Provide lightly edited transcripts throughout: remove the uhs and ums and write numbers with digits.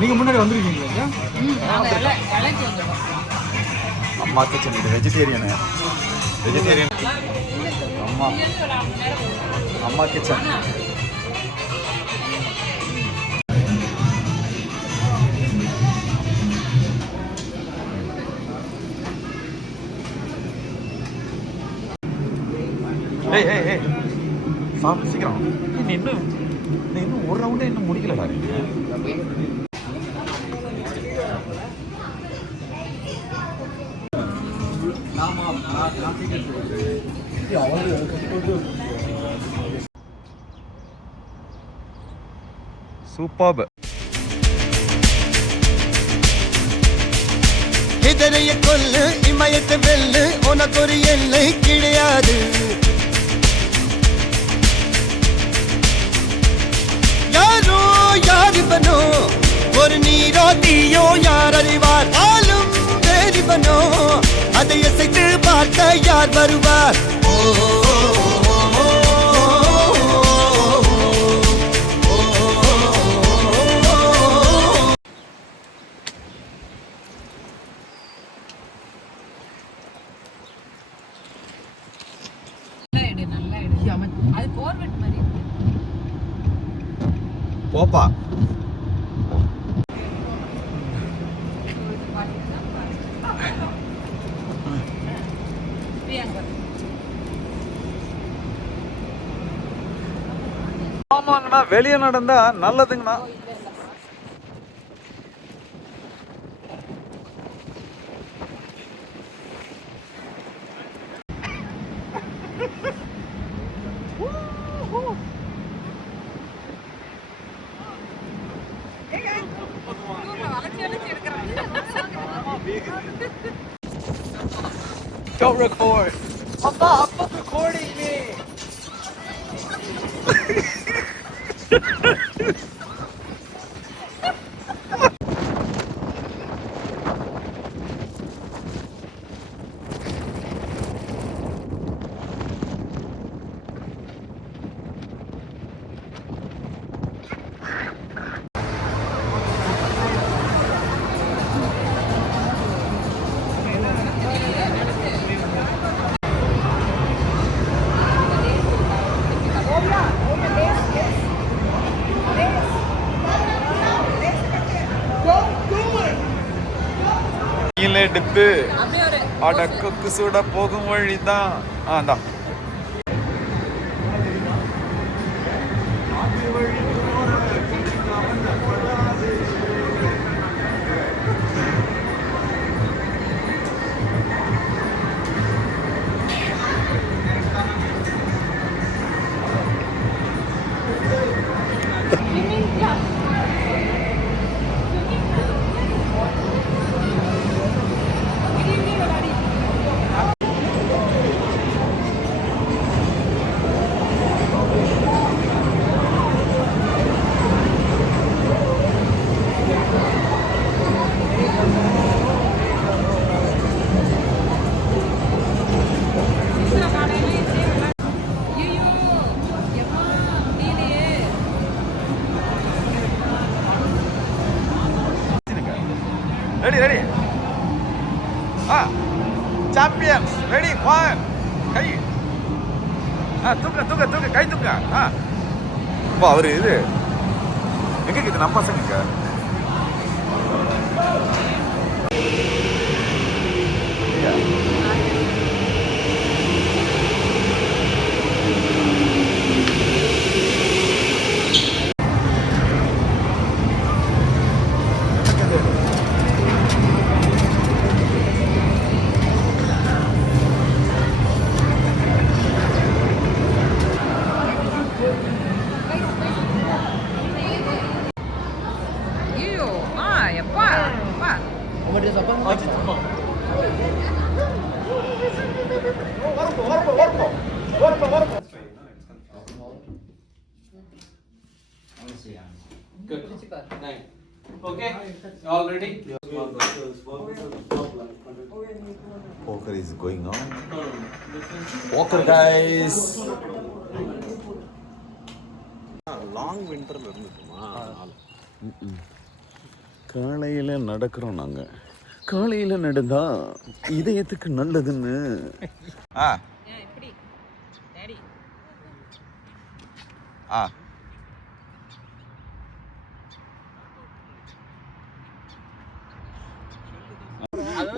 நீங்கள் முன்னாடி வந்துருக்கீங்களா? அம்மா கிச்சன் இது வெஜிடேரியன் அம்மா அம்மா கிச்சன். ஏய் ஏய் ஏய் சாப்பிட்டு சீக்கிரம். நீ இன்னும் ஒரு ரவுண்டே இன்னும் முடிக்கலடா நீங்க. சூப்பர்ப். இதரைய கொல்லு இமயத்தை வெல்லு உனக்கு ஒரு எல்லை கிடையாது. யாரோ யாரிவனோ ஒரு நீரோ தீயோ யார் அறிவார். ஆளும் வேறிவனோ அதை அசைத்து பார்க்க யார் வருவார். போப்பா. ஆமாங்கண்ணா, வெளியே நடந்தா நல்லதுங்கண்ணா. Don't record. I'm recording me. எடுத்து அடக்கு சுட போகும் வழிதான். அதான் ready. Champions, ready, one. கை தூக்க கை தூக்க. அவரு இது எங்க இது நம்ம பசங்க. Good. Nine. Okay. All ready? Poker is going on. Poker guys. Long winter la irundhuma. காலையில் நடக்கிறோம் நாங்கள். காலையில் நடந்தா இதயத்துக்கு நல்லதுன்னு. ஆ ஆ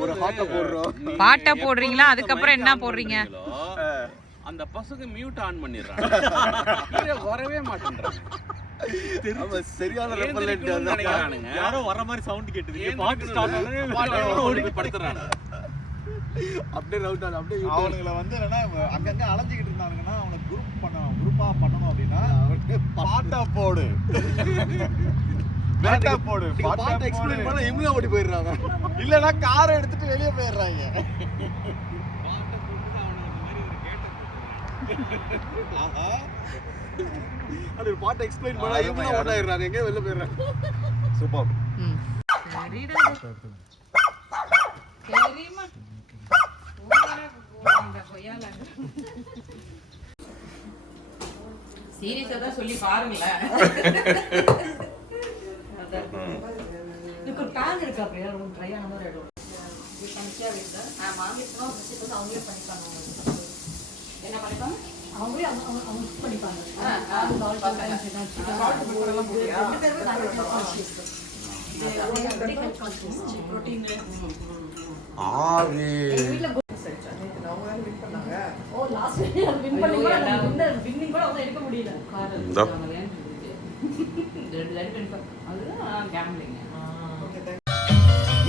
ஒரு ஹாட்டை போடுறோம். பாட்டை போடுறீங்களா? அதுக்கப்புறம் என்ன போடுறீங்க? அந்த பசங்க மியூட் ஆன் பண்ணிடுறாங்க. வரவே மாட்டேன்றாங்க. சரியான நினைக்கிறானுங்க. யாரோ வர மாதிரி சவுண்ட் கேட்டுது. பாட்டு ஸ்டார்ட் ஆனது ஓடி படுத்துறாங்க. அப்படியே ரவுட் ஆன அப்படியே அவனுங்களை வந்து என்னன்னா அங்கங்க அலைஞ்சிக்கிட்டு இருந்தானுங்கன்னா அவனை குரூப்பா பண்ணணும் அப்படின்னா பாட்டா போடு பாட்டா போடு பாட்டு எக்ஸ்பிளைன் பண்ண இம்ல ஓடி போயிடுறாங்க. இல்லைன்னா காரை எடுத்துட்டு வெளியே போயிடுறாங்க. அது ஒரு பாட்டு எக்ஸ்பிளைன் பண்ண இம்ல ஓடாயிடுறாங்க. எங்க வெளில போயிடுறாங்க. சூப்பர். சீரியஸா தான் சொல்லி பாருங்களேன். இதுக்கு ஒரு பேன் இருக்கு. அப்படியே ஒரு ட்ரை ஆன மாதிரி ஆயிடும். இது பண்ணிச்சா வீட்டுல இப்போ அவங்களே பண்ணிப்பாங்க. என்ன பண்ணிப்பாங்க? அவங்களே அவங்க பண்ணிப்பாங்க. எடுக்க முடியல.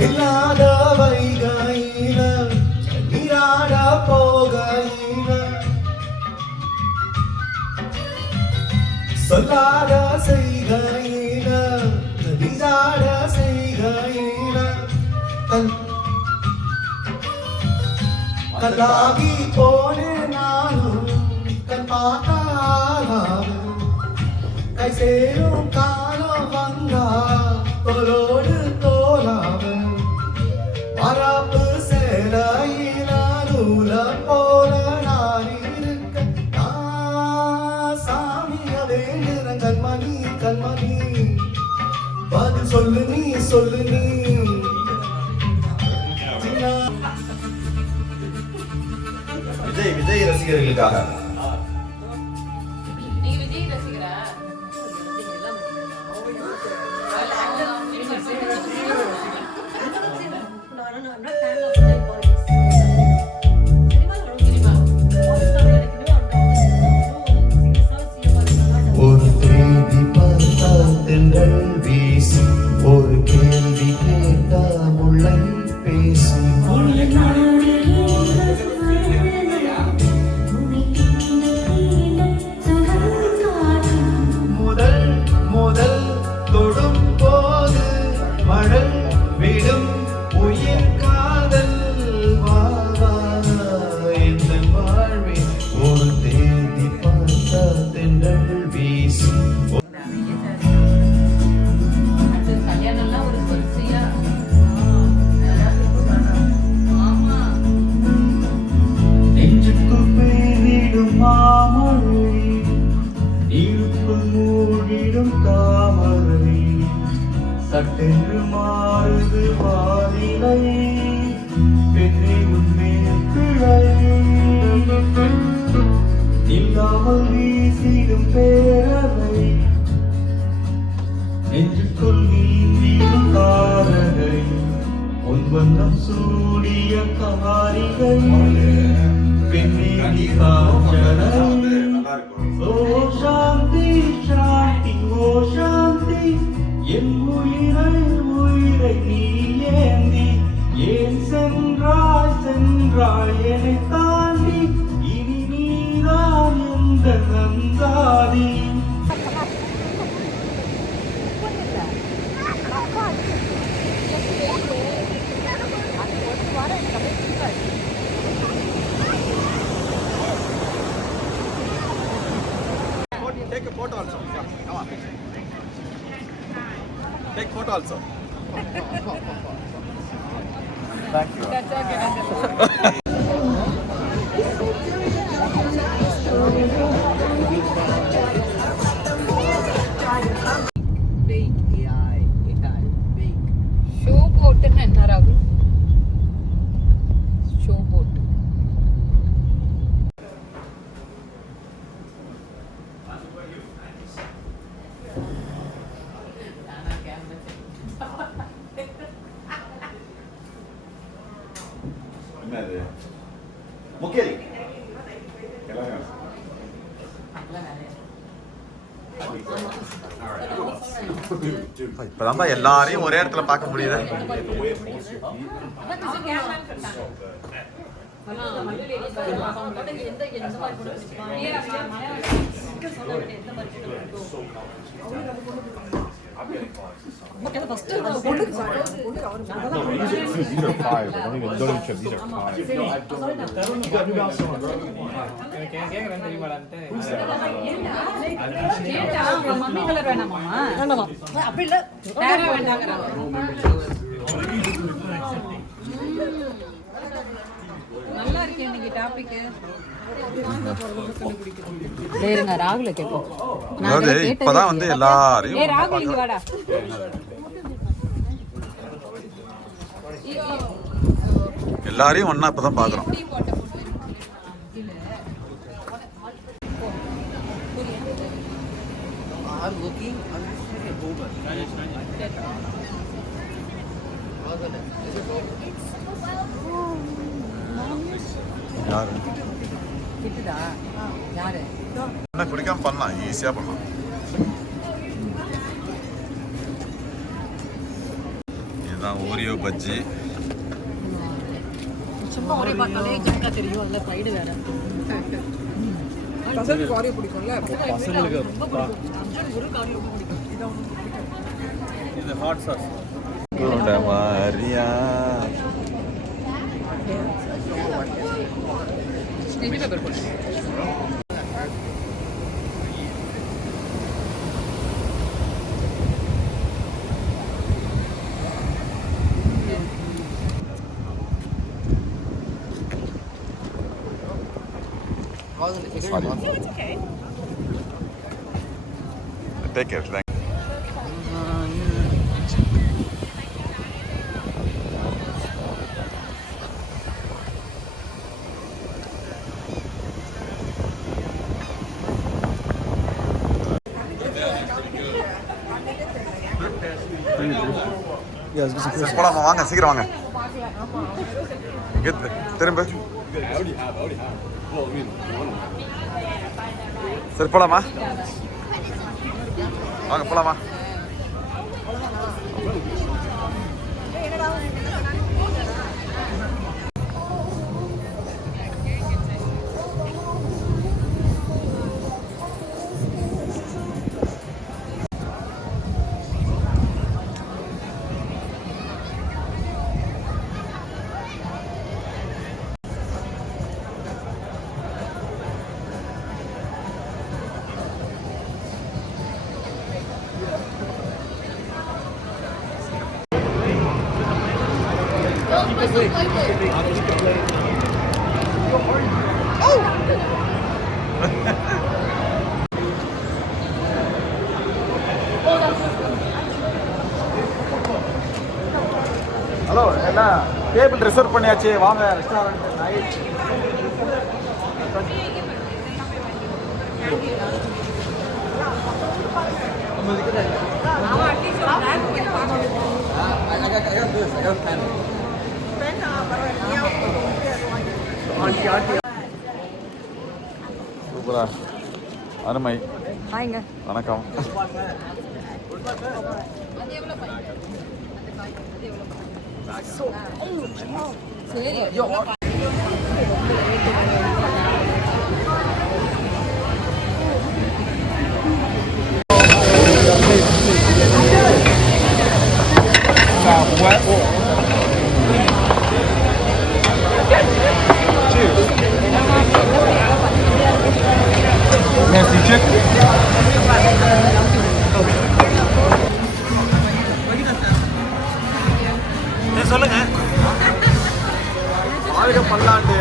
இல்லாத வைகையில நீராட போகையில சொல்லாத செய்கையில நீராட செய்கையில கல்லாகி போனே நானும் கண் பார்க்காத கை சேரும் காலம் வந்தா தோளோடு தோலாவ மரப்பு சேலையில நூல போல நான் இருக்க நான் சாமிய வேண்டுறேன். கண்மணி கண்மணி பதில் சொல்லு நீ சொல்லு நீ. விஜய் ரசிகர்களுக்காக நீங்க விஜய் ரசிகரா? ஒரு தேதி பார்த்தா தென்றல் வீசி ஒரு கேள்வி கேட்டா முல்லை பேசி முதல் முதல் தொடும் போது மழல் விடும் உயிர் காதல் வாவா எந்த வாழ்வே ஒரு தேதி பார்த்த தென்றல் வீசி. கல்யாணம்லாம் ஒரு வரிசையா. ஆமா. நெஞ்சுக்குள் பெய்திடும் மாமழை இருப்புள் மூடிடும் தாமரை சட்டென்று மாறுது வானிலை பெண்ணை உன்மேல் பிழை இல்லாமல் வீசிடும் பேரவை நெஞ்சுக்குள் நீந்திடும் தாரகை பொன்வண்ணம் சூடிய காரிகை பெண்ணே காஞ்சனை. ஓ சாந்தி சாந்தி ஓ சாந்தி என் உயிரை நீ ஏந்தி ஏன் சென்றாய் என்னை தாண்டி இனி நீதான் எந்த நந்தாதி. Take a photo also. Yeah, come on. Take photo also. Thank you. That's okay. Yeah. முக்கேரி இப்பதான் எல்லாரையும் ஒரே இடத்துல பார்க்க முடியுது. First These are five. Don't even check. These are five. Mummy colour வேணாமா? வேண்டாமா? அப்படி இல்ல. வேற வேண்டாங்கறாங்க. நல்லா இருக்கே இன்னைக்கு டாபிக். டேருங்க ராகுல கேப்போம். அதாவது இப்பதான் வந்து எல்லாரையும் ஏய் ராகுல் இங்க வாடா. எல்லாரையும் ஒண்ணா இப்பதான் பாக்குறோம். யாரு கிட்டுடா யாரு என்ன குடிக்காம பண்ணலாம், ஈஸியா பண்ணலாம். இதுதான் ஓரியோ பஜ்ஜி. சும்மா ஒரே பார்த்தாலே ஜங்கா தெரியும். அதுல ஃப்ரைடு வேற. பசங்களுக்கு காரியோ பிடிக்கும்ல. பசங்களுக்கு ஒரு காரியோ பிடிக்கும். இதான் இது ஹாட் சாஸ் குருண்ட மாரியா ஸ்டீவி பெப்பர் போடு. Take it. Thank சரி, போலாமா? வாங்க சீக்கிரம் வாங்க. இங்க திரும்ப சரி போலாமா? வாங்க போலாமா? ஹலோ, எல்லாம் டேபிள் ரிசர்வ் பண்ணியாச்சு. வாங்க ரெஸ்டாரண்ட் நைட். சூப்பரா, அருமை. ஹாய்ங்க. வணக்கம். சரி. சொல்லுங்க. வாழ்க பல்லாண்டு.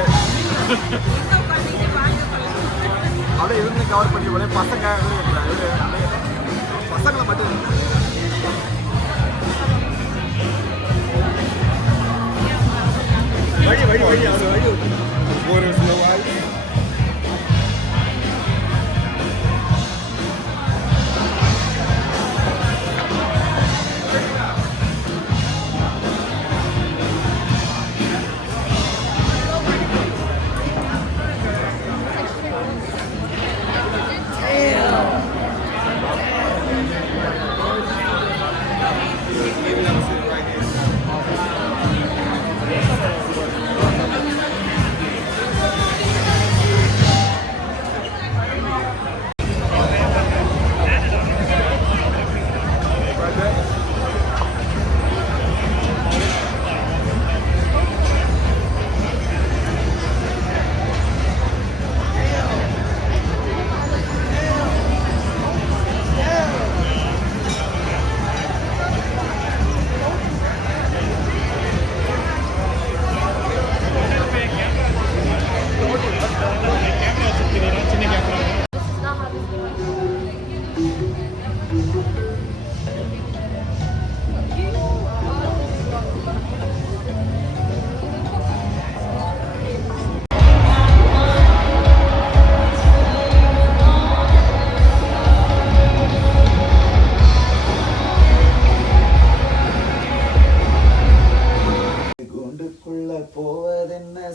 அப்படியே இருந்து கவர் பண்ணி போல பசங்க பசங்களை மட்டும் வழி ஒரு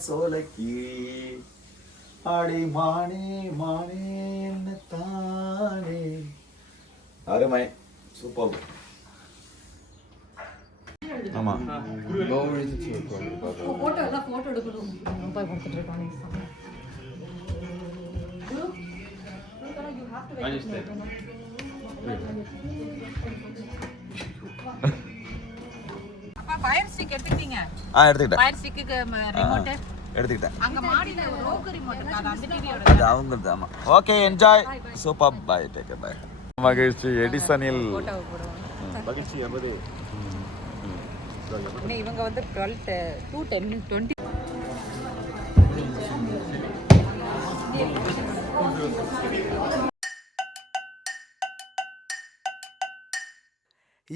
சோலைக்கு ஆடி மானே மானே என்ன தானே. அருமை, சூப்பர். ஆமா, போட்டோ எல்லாம் போட்டோ எடுக்கணும். போய் கொடுத்துட்டு இருக்காங்க. அப்பா ஃபயர் ஸ்டிக் எடுத்துட்டீங்க? எடுத்துக்கிட்டேன். ஃபயர் ஸ்டிக்கு ரிமோட் எடுத்துக்கிட்டேன். அங்க மாடில ஒரு ரோக்கு ரிமோட் இருக்கு. அது அந்த டிவியோட. அது அவங்களுக்கு ஆமா. Okay, enjoy. Super, bye, take care, bye. மகிழ்ச்சி எடிசனில் போட்டோ போடுவோம். மகிழ்ச்சி எமது. இவங்க வந்து 2:20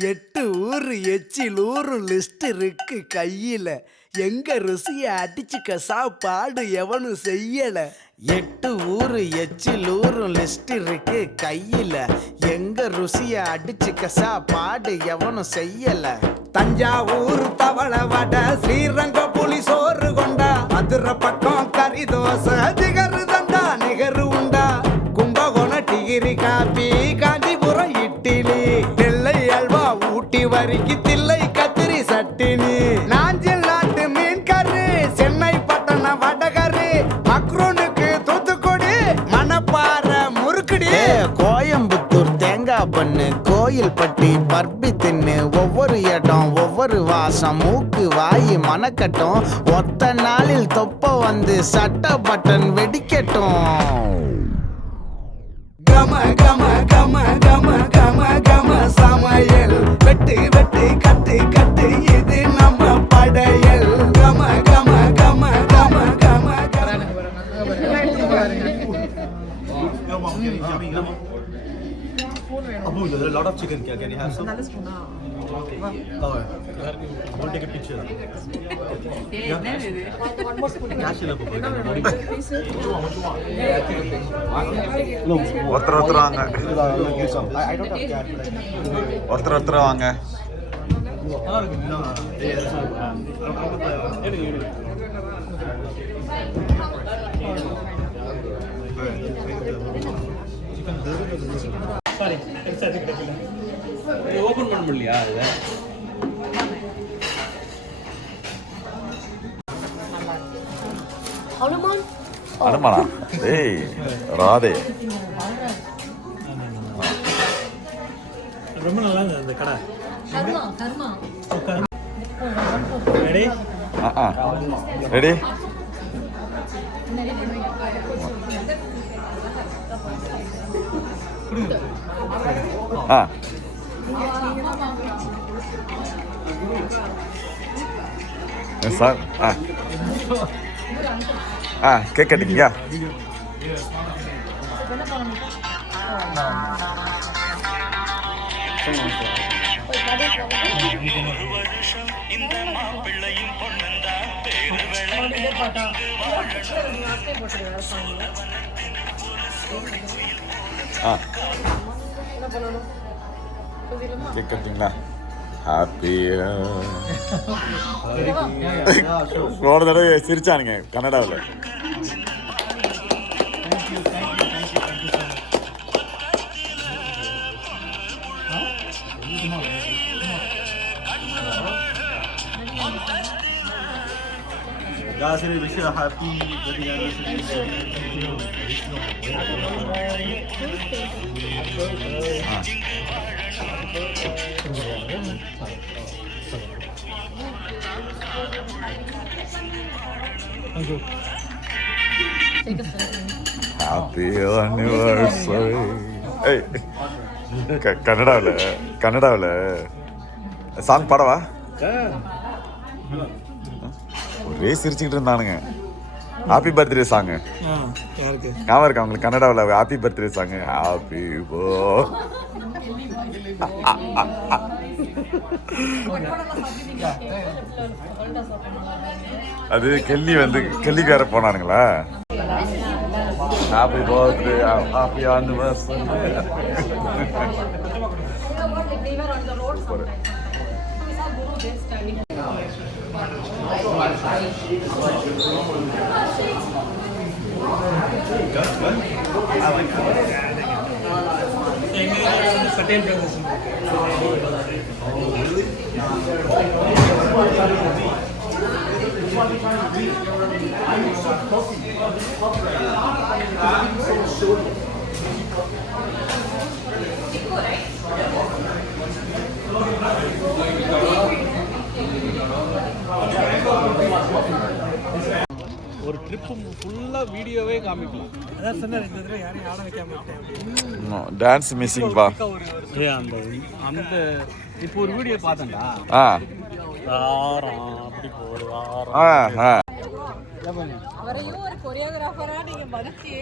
8 ஊரு எச்சில் ஊரு லிஸ்ட் இருக்கு கையில, எங்க ருசிய அடிச்சுக்க சாப்பாடு எவனும் செய்யல. 8 ஊரு எச்சில் ஊரு லிஸ்ட் இருக்கு கையில, எங்க ருசிய அடிச்சுக்க சாப்பாடு எவனும் செய்யல. தஞ்சாவூர் தவளை வடை, ஸ்ரீரங்கம் புளி சோறு கொண்டா, மதுரை பக்கம் கறி தோசை, ஜிகரு தண்டா நிகரு உண்டா, கும்பகோணம் டிகிரி காப்பி, காஞ்சிபுரம் இட்லி, நெல்லை அல்வா ஊட்டி வரிக்கு தில்லை கத்திரி சட்டினி, நாஞ்சில் நாட்டு மீன் கறி, சென்னை பட்டணம் வடகரி, மக்ரூனுக்கு தூத்துக்குடி, மணப்பாறை முறுக்குடி, கோயம்புத்தூர் தேங்காய் பண்ணு, கோயில்பட்டி பர்பி தின்னு, ஒவ்வொரு இடம் ஒவ்வொரு வாசம், மூக்கு வாயி மணக்கட்டும், ஒத்த நாளில் தொப்ப வந்து சட்ட பட்டன் வெடிக்கட்டும். கம கம கம கம கம கம சமையல், வெட்டு வெட்டு கட்டு கட்டு, இது நம்ம படையல். கம கம கம கம கம Abu, there's a lot of chicken. Can you have some? Okay. Oh, I want to take a picture. Cash in a book. No. ஒருத்தர் வாங்க. I don't have cash. ஒருத்தர் வாங்க. No. ஓபன் பண்ண முடியலையா அது? அனுமானா? ஏய், ராதே. ரொம்ப நல்லா இருந்தது அந்த கடை. ரெடி? ரெடி? சார் கேக் கட்டிங்க. கேக் கட்டிங்களா? ஹாப்பியா? போன தடவை சிரிச்சானுங்க கன்னடாவில். Guys, I wish you a happy wedding anniversary. Happy anniversary. ஏய், கன்னடாவில் சாங் பாடவா? ஒரே சிரிச்சுக்கிட்டு இருந்தானுங்க. ஹாப்பி பர்த்டே சாங்கு ஞாபகம் இருக்கா உங்களுக்கு? கன்னடாவில் ஹாப்பி பர்த்டே சாங்கு. ஹாப்பி போ அது கெல்லிக்கு வேற போனானுங்களா? Happy birthday, happy anniversary. எங்க ஏரியால வந்து பட்டேல் பிரதர்ஸ் ஒரு ட்ரிப்பு ஃபுல்லா வீடியோவே காமிக்கலாம். அதான் சொன்னார் இந்த தடவை யாரையும் ஆட வைக்காம விட்டேன் அப்படின்னு. டான்ஸ் மிஸ்ஸிங் பா. அந்த இப்போ ஒரு வீடியோ பார்த்தேன்டா. அப்படி போடுவார். அவரையும் ஒரு கொரியோகிராஃபரா நீங்க மதிச்சு